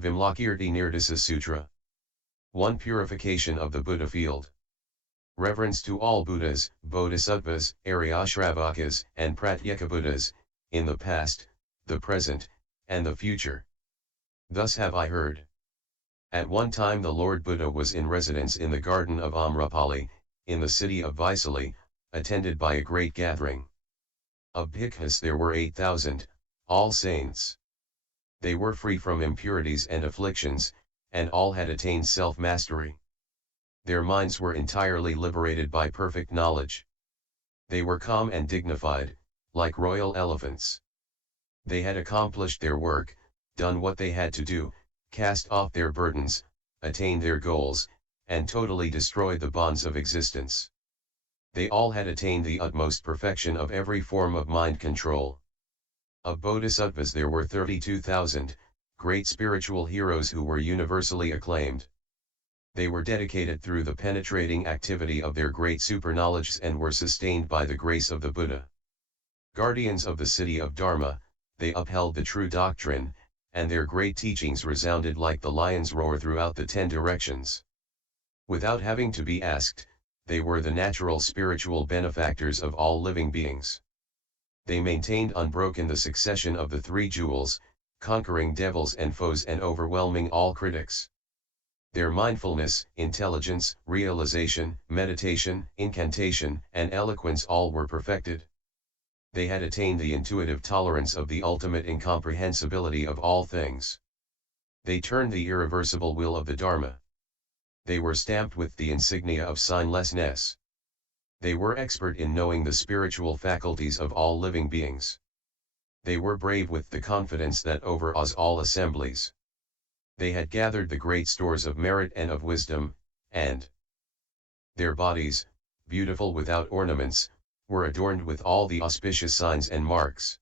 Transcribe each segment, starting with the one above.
Vimalakīrti Nirdeśa Sūtra. 1. Purification of the Buddha field. Reverence to all Buddhas, Bodhisattvas, Aryashravakas, and Pratyeka Buddhas, in the past, the present, and the future. Thus have I heard. At one time the Lord Buddha was in residence in the garden of Amrapali, in the city of Vaisali, attended by a great gathering. Of bhikkhus there were 8,000, all saints. They were free from impurities and afflictions, and all had attained self-mastery. Their minds were entirely liberated by perfect knowledge. They were calm and dignified, like royal elephants. They had accomplished their work, done what they had to do, cast off their burdens, attained their goals, and totally destroyed the bonds of existence. They all had attained the utmost perfection of every form of mind control. Of bodhisattvas there were 32,000, great spiritual heroes who were universally acclaimed. They were dedicated through the penetrating activity of their great superknowledge and were sustained by the grace of the Buddha. Guardians of the city of Dharma, they upheld the true doctrine, and their great teachings resounded like the lion's roar throughout the 10 directions. Without having to be asked, they were the natural spiritual benefactors of all living beings. They maintained unbroken the succession of the 3 jewels, conquering devils and foes and overwhelming all critics. Their mindfulness, intelligence, realization, meditation, incantation, and eloquence all were perfected. They had attained the intuitive tolerance of the ultimate incomprehensibility of all things. They turned the irreversible will of the Dharma. They were stamped with the insignia of signlessness. They were expert in knowing the spiritual faculties of all living beings. They were brave with the confidence that overawes all assemblies. They had gathered the great stores of merit and of wisdom, and their bodies, beautiful without ornaments, were adorned with all the auspicious signs and marks.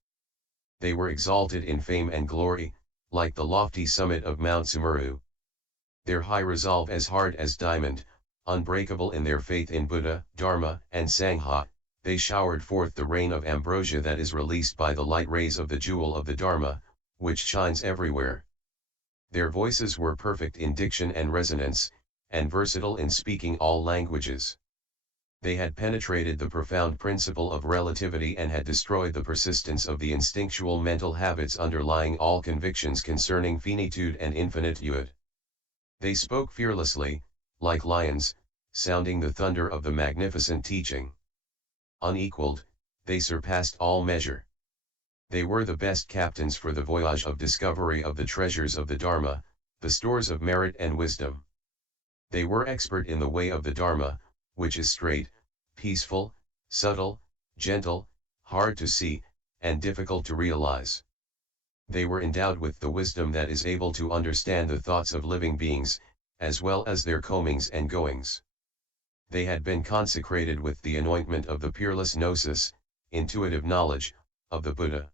They were exalted in fame and glory, like the lofty summit of Mount Sumeru. Their high resolve as hard as diamond, unbreakable in their faith in Buddha, Dharma, and Sangha, they showered forth the rain of ambrosia that is released by the light rays of the jewel of the Dharma, which shines everywhere. Their voices were perfect in diction and resonance, and versatile in speaking all languages. They had penetrated the profound principle of relativity and had destroyed the persistence of the instinctual mental habits underlying all convictions concerning finitude and infinitude. They spoke fearlessly, like lions, sounding the thunder of the magnificent teaching. Unequaled, they surpassed all measure. They were the best captains for the voyage of discovery of the treasures of the Dharma, the stores of merit and wisdom. They were expert in the way of the Dharma, which is straight, peaceful, subtle, gentle, hard to see, and difficult to realize. They were endowed with the wisdom that is able to understand the thoughts of living beings, as well as their comings and goings. They had been consecrated with the anointment of the peerless gnosis, intuitive knowledge, of the Buddha.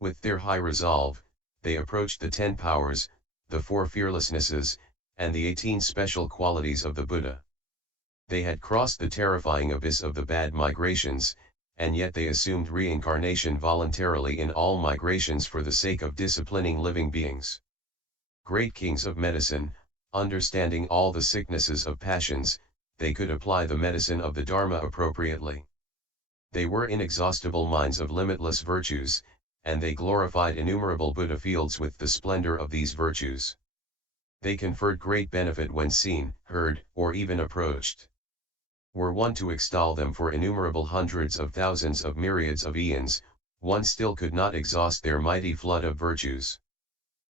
With their high resolve, they approached the 10 powers, the 4 fearlessnesses, and the 18 special qualities of the Buddha. They had crossed the terrifying abyss of the bad migrations, and yet they assumed reincarnation voluntarily in all migrations for the sake of disciplining living beings. Great kings of medicine, understanding all the sicknesses of passions, they could apply the medicine of the Dharma appropriately. They were inexhaustible mines of limitless virtues, and they glorified innumerable Buddha fields with the splendor of these virtues. They conferred great benefit when seen, heard, or even approached. Were one to extol them for innumerable hundreds of thousands of myriads of eons, one still could not exhaust their mighty flood of virtues.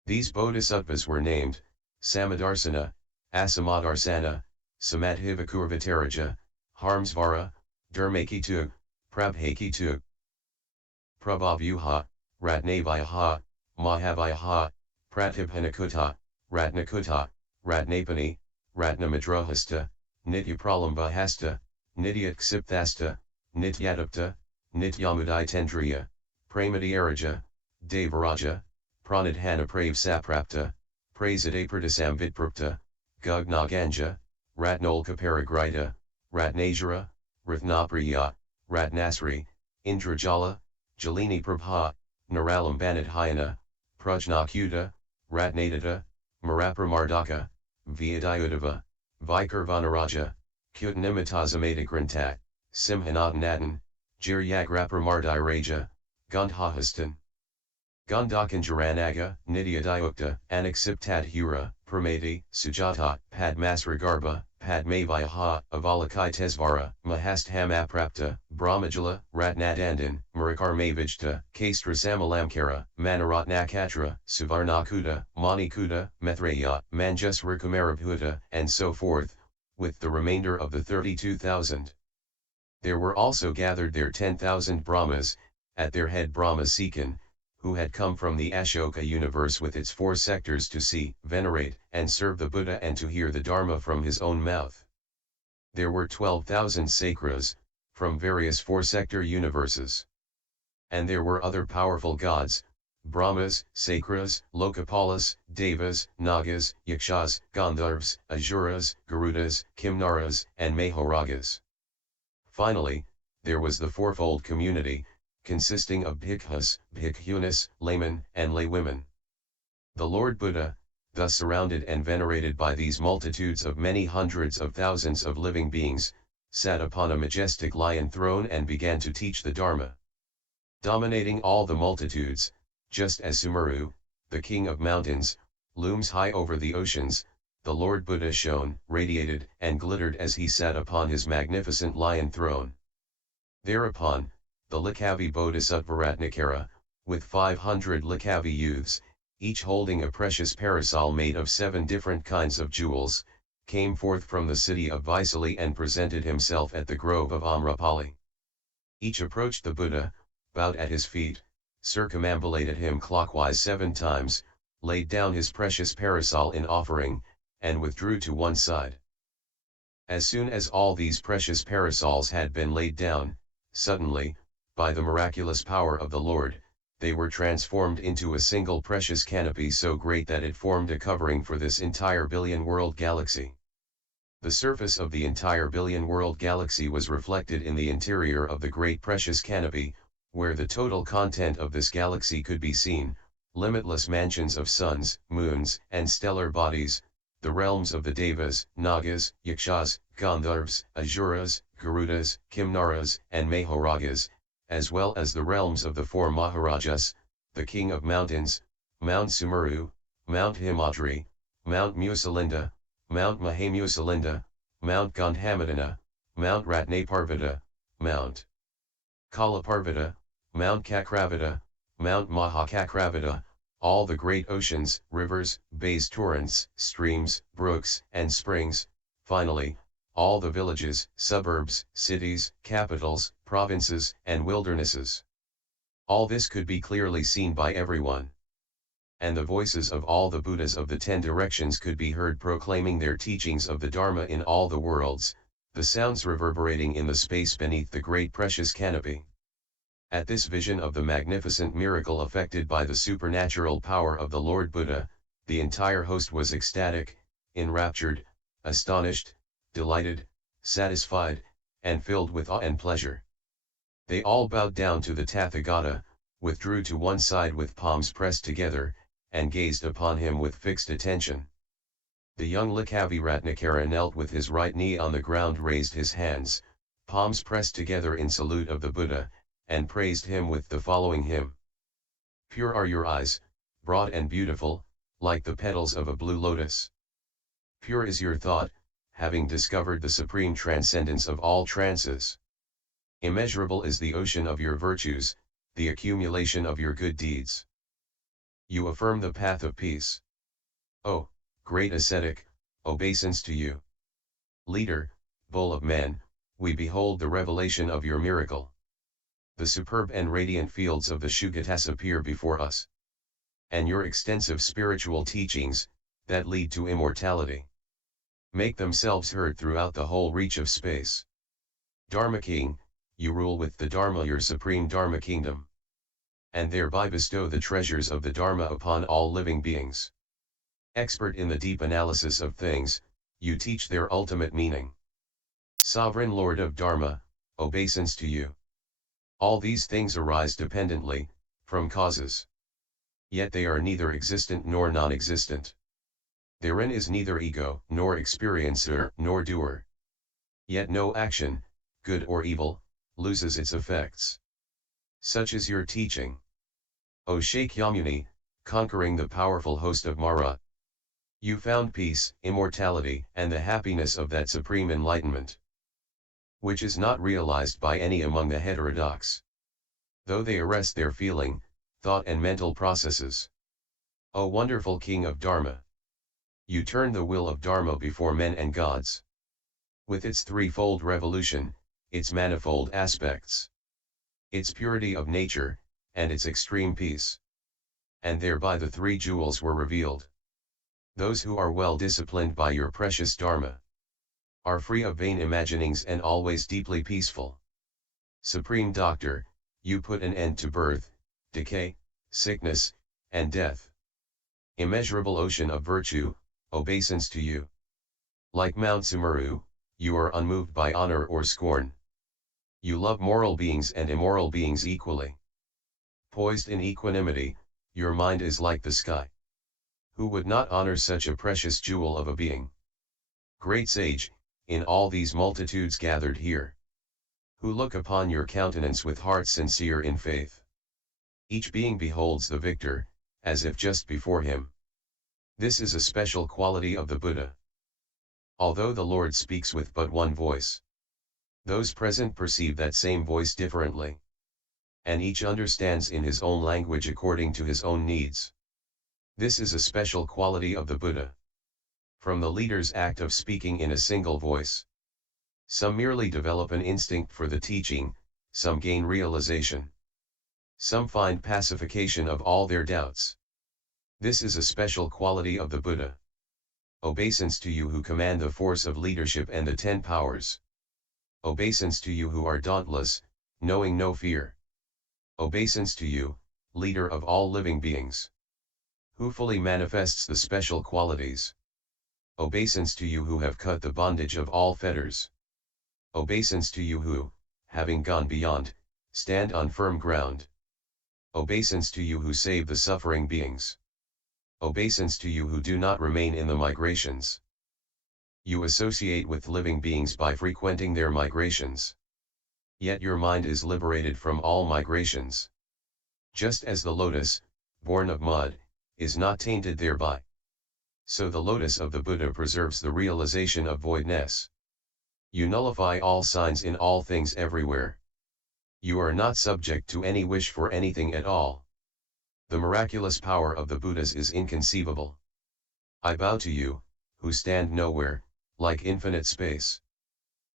These bodhisattvas were named Samadarsana, Asamadarsana, Samadhivakurvataraja, Harmsvara, Dharmakitu, Prabhakitu, Prabhavyuha, Ratnavayaha, Mahavayaha, Pratibhanakuta, Ratnakuta, Ratnapani, Ratnamadrahasta, Nityapralambhahasta, Nityaksipthasta, Nityadapta, Nityamuditendriya, Pramadiyaraja, Devaraja, Pranadhana Pravsaprapta, Prasadapradasambitprapta, Gugnaganja, Ratnolkaparagrita, Ratnajara, Ratnapriya, Ratnasri, Indrajala, Jalini Prabha, Naralambanadhyana, Prajnakuta, Ratnadata, Marapramardaka, Vyadayudava, Vikarvanaraja, Kutanimitazamadakranta, Simhanatanadan, Jiryagrapramardi Gandhahastan. Gandhakanjaranaga, Nityadayukta, Anaksiptadhura, Pramati, Sujata, Padmasragarbha, Padmaviha, Avalakitesvara, Mahasthamaprapta, Brahmajala, Ratnadandan, Marakarmavijta, Kastrasamalankara, Manaratnakatra, Suvarnakuta, Manikuta, Mathreya, Manjusrakamarabhuta, and so forth, with the remainder of the 32,000. There were also gathered there 10,000 Brahmas, at their head Brahma Sekan, who had come from the Ashoka universe with its 4 sectors to see, venerate, and serve the Buddha and to hear the Dharma from his own mouth. There were 12,000 Sakras, from various 4-sector universes. And there were other powerful gods, Brahmas, Sakras, Lokapalas, Devas, Nagas, Yakshas, Gandharvas, Asuras, Garudas, Kimnaras, and Mahoragas. Finally, there was the fourfold community, consisting of bhikkhus, bhikkhunis, laymen, and laywomen. The Lord Buddha, thus surrounded and venerated by these multitudes of many hundreds of thousands of living beings, sat upon a majestic lion throne and began to teach the Dharma. Dominating all the multitudes, just as Sumeru, the king of mountains, looms high over the oceans, the Lord Buddha shone, radiated, and glittered as he sat upon his magnificent lion throne. Thereupon, the Likavi Bodhisattvaratnakara, with 500 Likavi youths, each holding a precious parasol made of 7 different kinds of jewels, came forth from the city of Vaisali and presented himself at the grove of Amrapali. Each approached the Buddha, bowed at his feet, circumambulated him clockwise 7 times, laid down his precious parasol in offering, and withdrew to one side. As soon as all these precious parasols had been laid down, suddenly, by the miraculous power of the Lord, they were transformed into a single precious canopy so great that it formed a covering for this entire billion-world galaxy. The surface of the entire billion-world galaxy was reflected in the interior of the great precious canopy, where the total content of this galaxy could be seen, limitless mansions of suns, moons, and stellar bodies, the realms of the Devas, Nagas, Yakshas, Gandharvas, Asuras, Garudas, Kimnaras, and Mahoragas, as well as the realms of the 4 Maharajas, the king of mountains, Mount Sumeru, Mount Himadri, Mount Musalinda, Mount Mahamusalinda, Mount Gandhamadana, Mount Ratnaparvata, Mount Kalaparvata, Mount Kakravata, Mount Mahakakravata, all the great oceans, rivers, bays, torrents, streams, brooks, and springs, finally, all the villages, suburbs, cities, capitals, provinces, and wildernesses. All this could be clearly seen by everyone. And the voices of all the Buddhas of the 10 directions could be heard proclaiming their teachings of the Dharma in all the worlds, the sounds reverberating in the space beneath the great precious canopy. At this vision of the magnificent miracle effected by the supernatural power of the Lord Buddha, the entire host was ecstatic, enraptured, astonished, delighted, satisfied, and filled with awe and pleasure. They all bowed down to the Tathagata, withdrew to one side with palms pressed together, and gazed upon him with fixed attention. The young Likaviratnakara knelt with his right knee on the ground, raised his hands, palms pressed together in salute of the Buddha, and praised him with the following hymn. Pure are your eyes, broad and beautiful, like the petals of a blue lotus. Pure is your thought, having discovered the supreme transcendence of all trances. Immeasurable is the ocean of your virtues, the accumulation of your good deeds. You affirm the path of peace. O great ascetic, obeisance to you. Leader, bull of men, we behold the revelation of your miracle. The superb and radiant fields of the Shugatas appear before us. And your extensive spiritual teachings, that lead to immortality, make themselves heard throughout the whole reach of space. Dharma King, you rule with the Dharma your supreme Dharma kingdom, and thereby bestow the treasures of the Dharma upon all living beings. Expert in the deep analysis of things, you teach their ultimate meaning. Sovereign Lord of Dharma, obeisance to you. All these things arise dependently, from causes. Yet they are neither existent nor non-existent. Therein is neither ego, nor experiencer, nor doer. Yet no action, good or evil, loses its effects. Such is your teaching. O Shakyamuni, conquering the powerful host of Mara. You found peace, immortality, and the happiness of that supreme enlightenment, which is not realized by any among the heterodox, though they arrest their feeling, thought and mental processes. O wonderful King of Dharma! You turn the will of Dharma before men and gods. With its threefold revolution, its manifold aspects, its purity of nature, and its extreme peace. And thereby the three jewels were revealed. Those who are well disciplined by your precious Dharma are free of vain imaginings and always deeply peaceful. Supreme Doctor, you put an end to birth, decay, sickness, and death. Immeasurable ocean of virtue, obeisance to you. Like Mount Sumeru, you are unmoved by honor or scorn. You love moral beings and immoral beings equally. Poised in equanimity, your mind is like the sky. Who would not honor such a precious jewel of a being? Great sage, in all these multitudes gathered here, who look upon your countenance with hearts sincere in faith, each being beholds the victor, as if just before him. This is a special quality of the Buddha. Although the Lord speaks with but one voice, those present perceive that same voice differently, and each understands in his own language according to his own needs. This is a special quality of the Buddha. From the leader's act of speaking in a single voice, some merely develop an instinct for the teaching, some gain realization. Some find pacification of all their doubts. This is a special quality of the Buddha. Obeisance to you who command the force of leadership and the 10 powers. Obeisance to you who are dauntless, knowing no fear. Obeisance to you, leader of all living beings, who fully manifests the special qualities. Obeisance to you who have cut the bondage of all fetters. Obeisance to you who, having gone beyond, stand on firm ground. Obeisance to you who save the suffering beings. Obeisance to you who do not remain in the migrations. You associate with living beings by frequenting their migrations. Yet your mind is liberated from all migrations. Just as the lotus, born of mud, is not tainted thereby, so the lotus of the Buddha preserves the realization of voidness. You nullify all signs in all things everywhere. You are not subject to any wish for anything at all. The miraculous power of the Buddhas is inconceivable. I bow to you, who stand nowhere, like infinite space.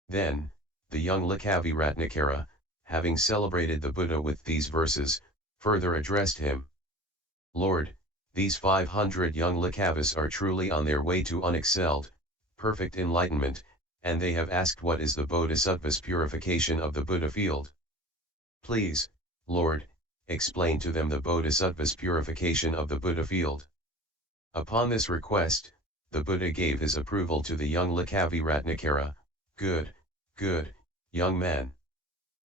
Then, the young Likavi Ratnakara, having celebrated the Buddha with these verses, further addressed him. Lord, these 500 young Likavis are truly on their way to unexcelled, perfect enlightenment, and they have asked what is the Bodhisattva's purification of the Buddha field. Please, Lord, explain to them the Bodhisattva's purification of the Buddha field. Upon this request, the Buddha gave his approval to the young Likavi Ratnakara. Good, good, young man.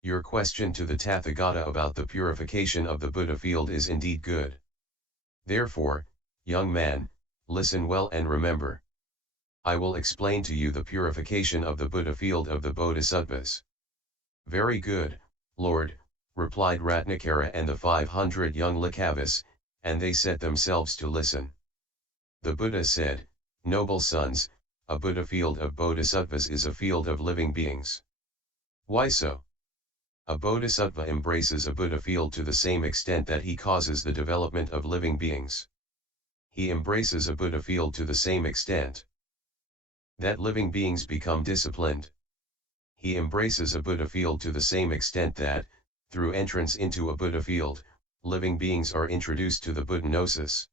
Your question to the Tathagata about the purification of the Buddha field is indeed good. Therefore, young man, listen well and remember. I will explain to you the purification of the Buddha field of the Bodhisattvas. Very good, Lord, replied Ratnakara and the 500 young Likavis, and they set themselves to listen. The Buddha said, Noble sons, a Buddha field of Bodhisattvas is a field of living beings. Why so? A Bodhisattva embraces a Buddha field to the same extent that he causes the development of living beings. He embraces a Buddha field to the same extent that living beings become disciplined. He embraces a Buddha field to the same extent that, through entrance into a Buddha field, living beings are introduced to the Buddha-gnosis.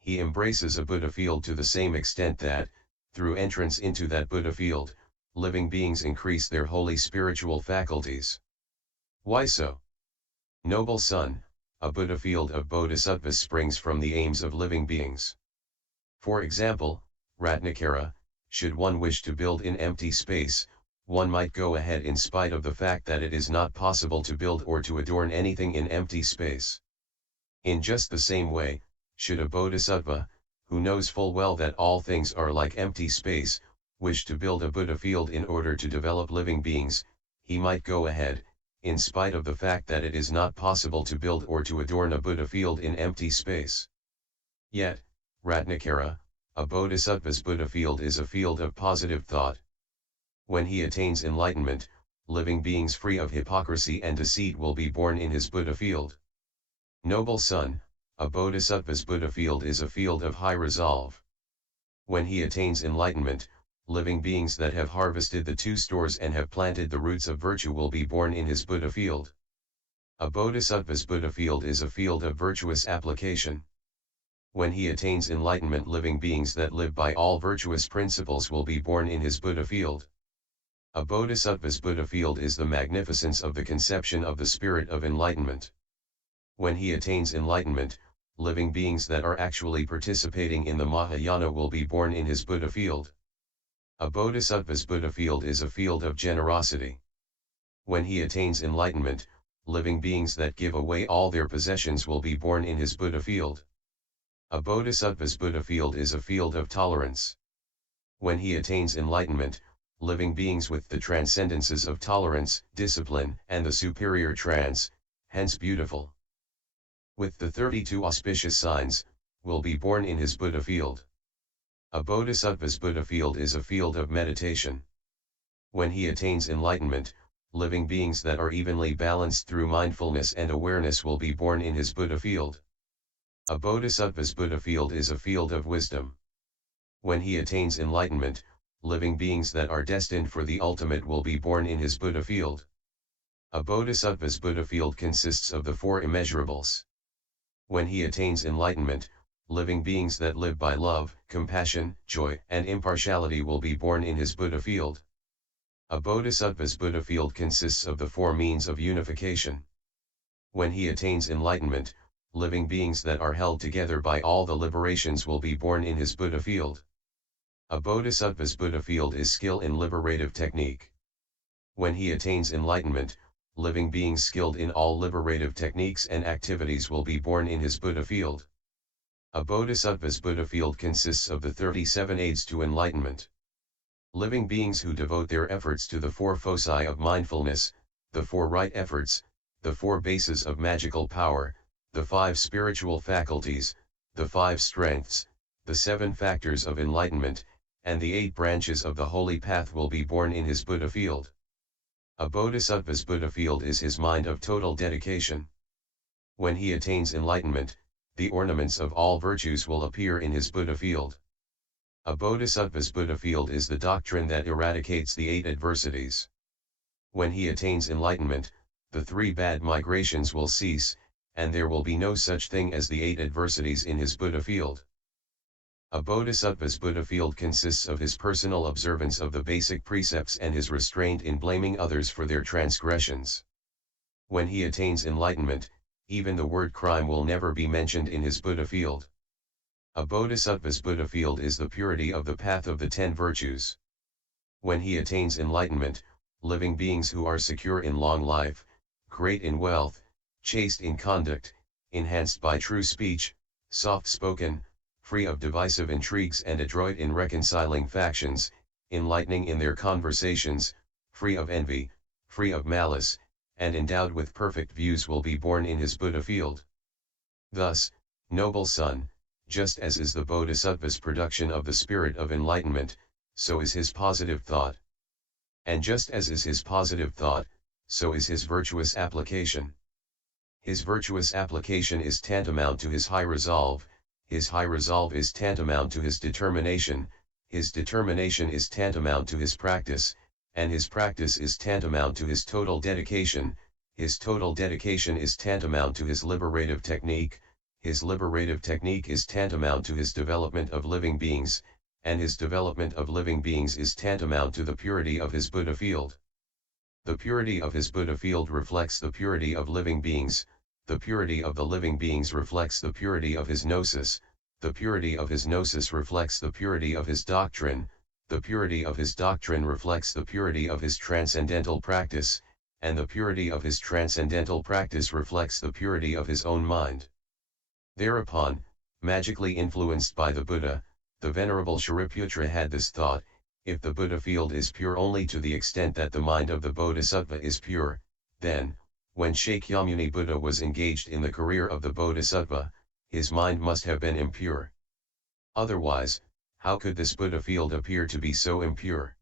He embraces a Buddha field to the same extent that, through entrance into that Buddha field, living beings increase their holy spiritual faculties. Why so? Noble son, a Buddha field of Bodhisattvas springs from the aims of living beings. For example, Ratnakara, should one wish to build in empty space, one might go ahead in spite of the fact that it is not possible to build or to adorn anything in empty space. In just the same way, should a Bodhisattva, who knows full well that all things are like empty space, wish to build a Buddha field in order to develop living beings, he might go ahead, in spite of the fact that it is not possible to build or to adorn a Buddha field in empty space. Yet, Ratnakara, a bodhisattva's Buddha field is a field of positive thought. When he attains enlightenment, living beings free of hypocrisy and deceit will be born in his Buddha field. Noble son, a bodhisattva's Buddha field is a field of high resolve. When he attains enlightenment, living beings that have harvested the two stores and have planted the roots of virtue will be born in his Buddha field. A bodhisattva's Buddha field is a field of virtuous application. When he attains enlightenment, living beings that live by all virtuous principles will be born in his Buddha field. A bodhisattva's Buddha field is the magnificence of the conception of the spirit of enlightenment. When he attains enlightenment, living beings that are actually participating in the Mahayana will be born in his Buddha field. A bodhisattva's Buddha field is a field of generosity. When he attains enlightenment, living beings that give away all their possessions will be born in his Buddha field. A bodhisattva's Buddha field is a field of tolerance. When he attains enlightenment, living beings with the transcendences of tolerance, discipline, and the superior trance, hence beautiful, with the 32 auspicious signs, will be born in his Buddha field. A bodhisattva's Buddha field is a field of meditation. When he attains enlightenment, living beings that are evenly balanced through mindfulness and awareness will be born in his Buddha field. A bodhisattva's Buddha field is a field of wisdom. When he attains enlightenment, living beings that are destined for the ultimate will be born in his Buddha field. A bodhisattva's Buddha field consists of the four immeasurables. When he attains enlightenment, living beings that live by love, compassion, joy, and impartiality will be born in his Buddha field. A bodhisattva's Buddha field consists of the four means of unification. When he attains enlightenment, living beings that are held together by all the liberations will be born in his Buddha field. A bodhisattva's Buddha field is skill in liberative technique. When he attains enlightenment, living beings skilled in all liberative techniques and activities will be born in his Buddha field. A bodhisattva's Buddha field consists of the 37 aids to enlightenment. Living beings who devote their efforts to the four foci of mindfulness, the four right efforts, the four bases of magical power, the 5 spiritual faculties, the 5 strengths, the 7 factors of enlightenment, and the 8 branches of the holy path will be born in his Buddha field. A bodhisattva's Buddha field is his mind of total dedication. When he attains enlightenment, the ornaments of all virtues will appear in his Buddha field. A bodhisattva's Buddha field is the doctrine that eradicates the 8 adversities. When he attains enlightenment, the 3 bad migrations will cease, and there will be no such thing as the 8 adversities in his Buddha field. A bodhisattva's Buddha field consists of his personal observance of the basic precepts and his restraint in blaming others for their transgressions. When he attains enlightenment, even the word crime will never be mentioned in his Buddha field. A bodhisattva's Buddha field is the purity of the path of the 10 virtues. When he attains enlightenment, living beings who are secure in long life, great in wealth, chaste in conduct, enhanced by true speech, soft-spoken, free of divisive intrigues and adroit in reconciling factions, enlightening in their conversations, free of envy, free of malice, and endowed with perfect views will be born in his Buddha field. Thus, noble son, just as is the bodhisattva's production of the spirit of enlightenment, so is his positive thought. And just as is his positive thought, so is his virtuous application. His virtuous application is tantamount to his high resolve is tantamount to his determination is tantamount to his practice, and his practice is tantamount to his total dedication is tantamount to his liberative technique is tantamount to his development of living beings, and his development of living beings is tantamount to the purity of his Buddha field. The purity of his Buddha field reflects the purity of living beings, the purity of the living beings reflects the purity of his gnosis, the purity of his gnosis reflects the purity of his doctrine, the purity of his doctrine reflects the purity of his transcendental practice, and the purity of his transcendental practice reflects the purity of his own mind. Thereupon, Magically influenced by the Buddha, the Venerable Shariputra had this thought: if the Buddha field is pure only to the extent that the mind of the Bodhisattva is pure, then, when Shakyamuni Buddha was engaged in the career of the Bodhisattva, his mind must have been impure. Otherwise, how could this Buddha field appear to be so impure?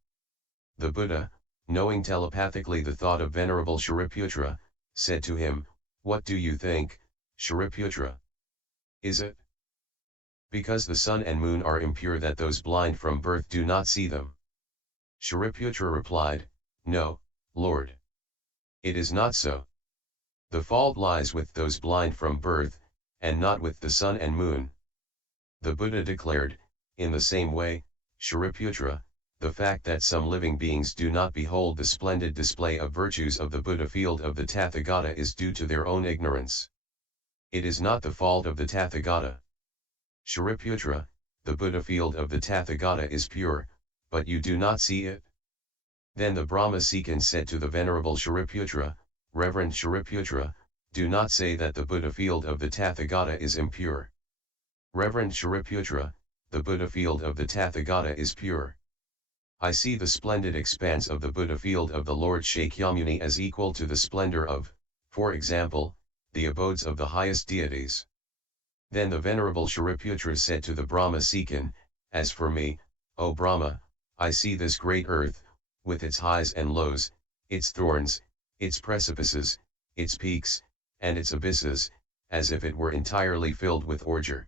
The Buddha, knowing telepathically the thought of Venerable Shariputra, said to him, "What do you think, Shariputra? Is it because the sun and moon are impure that those blind from birth do not see them?" Shariputra replied, "No, Lord. It is not so. The fault lies with those blind from birth, and not with the sun and moon." The Buddha declared, "In the same way, Shariputra, the fact that some living beings do not behold the splendid display of virtues of the Buddha field of the Tathagata is due to their own ignorance. It is not the fault of the Tathagata. Shariputra, the Buddha field of the Tathagata is pure, but you do not see it." Then the Brahmasikan said to the Venerable Shariputra, "Reverend Shariputra, do not say that the Buddha field of the Tathagata is impure. Reverend Shariputra, the Buddha field of the Tathagata is pure. I see the splendid expanse of the Buddha field of the Lord Shakyamuni as equal to the splendor of, for example, the abodes of the highest deities." Then the Venerable Shariputra said to the Brahmasikan, "As for me, O Brahma, I see this great earth, with its highs and lows, its thorns, its precipices, its peaks, and its abysses, as if it were entirely filled with ordure."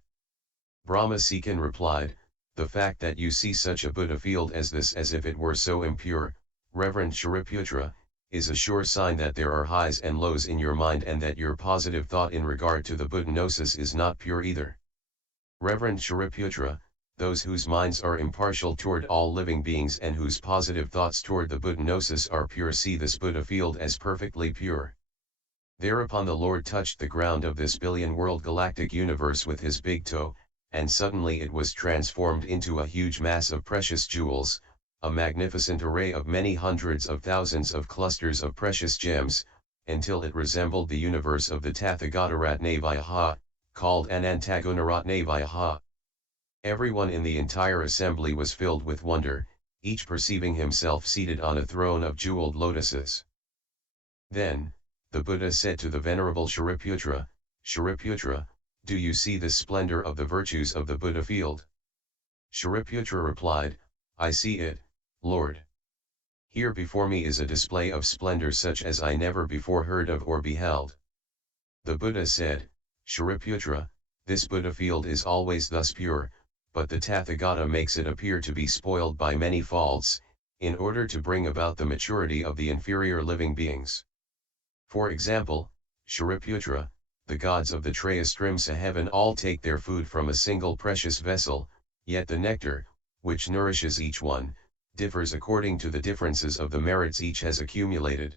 Brahmasikan replied, "The fact that you see such a Buddha field as this as if it were so impure, Reverend Shariputra, is a sure sign that there are highs and lows in your mind and that your positive thought in regard to the Buddha gnosis is not pure either. Reverend Shariputra, those whose minds are impartial toward all living beings and whose positive thoughts toward the Buddha gnosis are pure see this Buddha field as perfectly pure." Thereupon the Lord touched the ground of this billion-world galactic universe with his big toe, and suddenly it was transformed into a huge mass of precious jewels, a magnificent array of many hundreds of thousands of clusters of precious gems, until it resembled the universe of the Tathagataratnavayaha, called Anantagunaratnavayaha. Everyone in the entire assembly was filled with wonder, each perceiving himself seated on a throne of jeweled lotuses. Then, the Buddha said to the Venerable Shariputra, "Shariputra, do you see the splendor of the virtues of the Buddha field?" Shariputra replied, "I see it, Lord. Here before me is a display of splendor such as I never before heard of or beheld." The Buddha said, "Shariputra, this Buddha field is always thus pure, but the Tathagata makes it appear to be spoiled by many faults, in order to bring about the maturity of the inferior living beings. For example, Shariputra, the gods of the Trayastrimsa heaven all take their food from a single precious vessel, yet the nectar, which nourishes each one, differs according to the differences of the merits each has accumulated.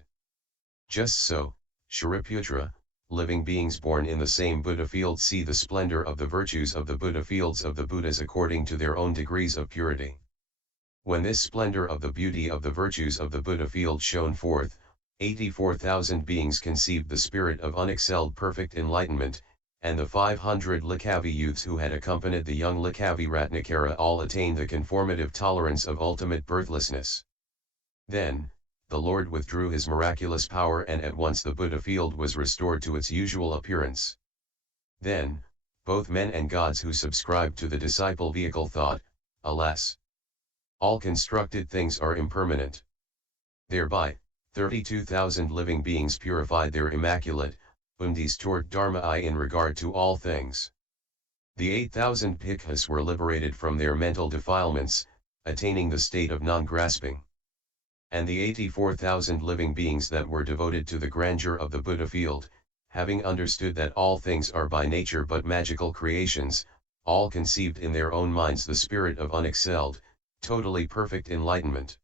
Just so, Shariputra, living beings born in the same Buddha field see the splendor of the virtues of the Buddha fields of the Buddhas according to their own degrees of purity. When this splendor of the beauty of the virtues of the Buddha field shone forth, 84,000 beings conceived the spirit of unexcelled perfect enlightenment, and the 500 Likavi youths who had accompanied the young Likavi Ratnakara all attained the conformative tolerance of ultimate birthlessness. Then, the Lord withdrew his miraculous power and at once the Buddha field was restored to its usual appearance. Then, both men and gods who subscribed to the disciple vehicle thought, "Alas! All constructed things are impermanent." Thereby, 32,000 living beings purified their immaculate, undistorted dharma in regard to all things. The 8,000 Bhikkhus were liberated from their mental defilements, attaining the state of non-grasping. And the 84,000 living beings that were devoted to the grandeur of the Buddha field, having understood that all things are by nature but magical creations, all conceived in their own minds the spirit of unexcelled, totally perfect enlightenment.